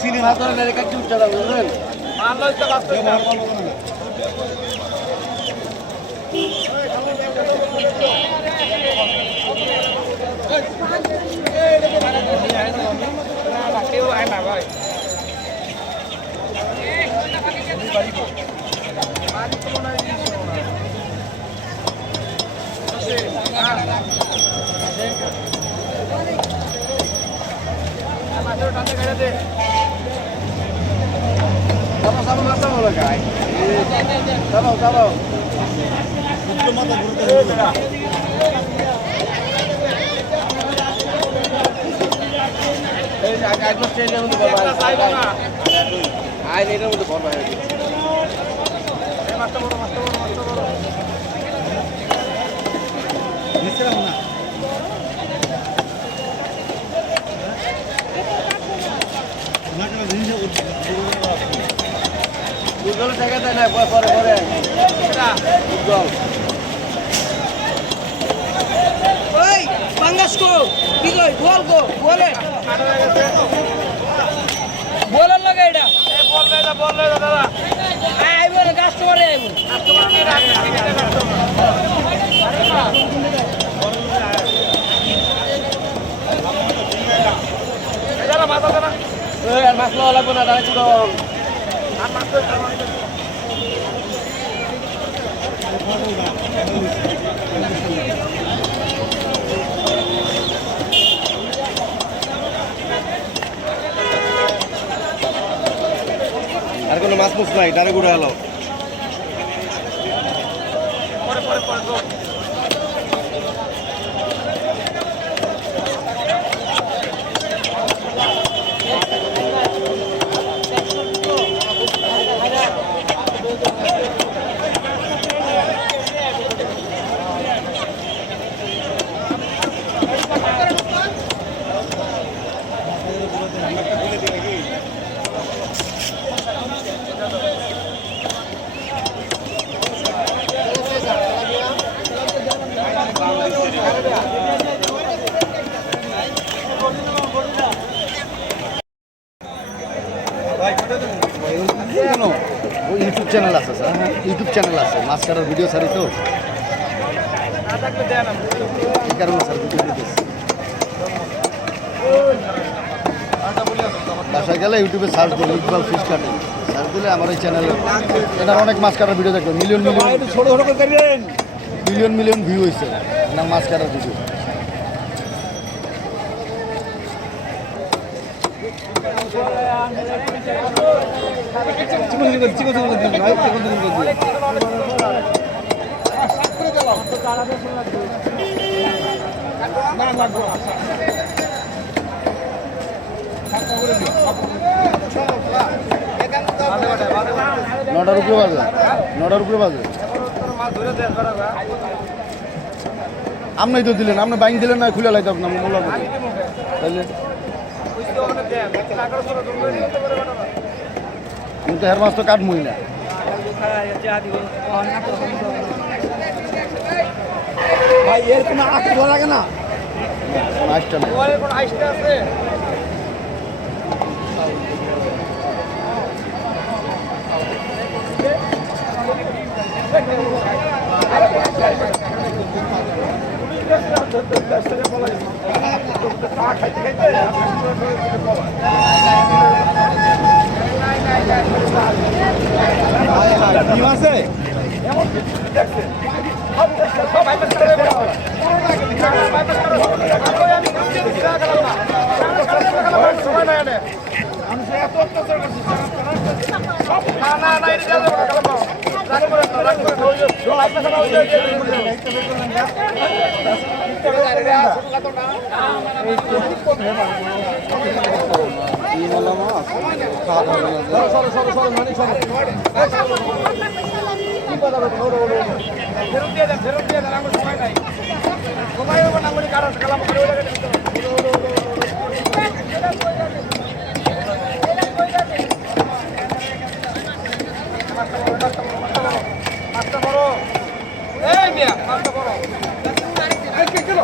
Cinema তো America কি উঠতে যাবে বুঝলেন মানলো তো বাস্তব কেউ আয় না ভাই sama-sama masa mau guys. Sama. Itu mata guru. agak mesti dia untuk bawa. Ah ini dia untuk bawa. Mas boro. Bisa mana? Google জায়গা দেয় না পরে এটা Google ওই পাঙ্গাস কো কি কই গোল বলে কাটা হয়ে গেছে বলার লাগে এটা বল ले দাদা আইবো না কাস্টমারে আইবো কাস্টমারকে রাখি এটা মাথা দাও না ওই আর মাছ লওয়া লাগবে না দাঁড়াচ্ছি তো আর মাছ তো আর কোনো মাছ মুছ নাই ডারে গুড়ে হলো পরে ইউটিউব চ্যানেল আছে স্যার ইউটিউব চ্যানেল আছে মাছ কাটার ভিডিও ছাড়ি তো এই কারণে স্যার ভিডিও দিতেছি বাসায় গেলে ইউটিউবে সার্চ দিলে ইকবাল ফিশ কাটিং সার্চ দিলে আমার এই চ্যানেলে এটার অনেক মাছ কাটার ভিডিও দেখবেন মিলিয়ন ভিউ হয়েছে না মাছ কাটার ভিডিও নটার উপরে বাজে আপনি তো দিলেন আপনি বাইন দিলেন না খুলে লাইতে আপনার মোল্লার মধ্যে তাহলে আমি তো হের মাছ তো কাটমই না ভাই এর কোনো আঁকড়া ধরা লাগে না আইসটা নেই ডিম আছে ফেরত দিয়ে দেন আমার সময় নাই সময় হবে না কারো কালাম করে মাছটা বড় এই মিয়া মাছটা বড় কেন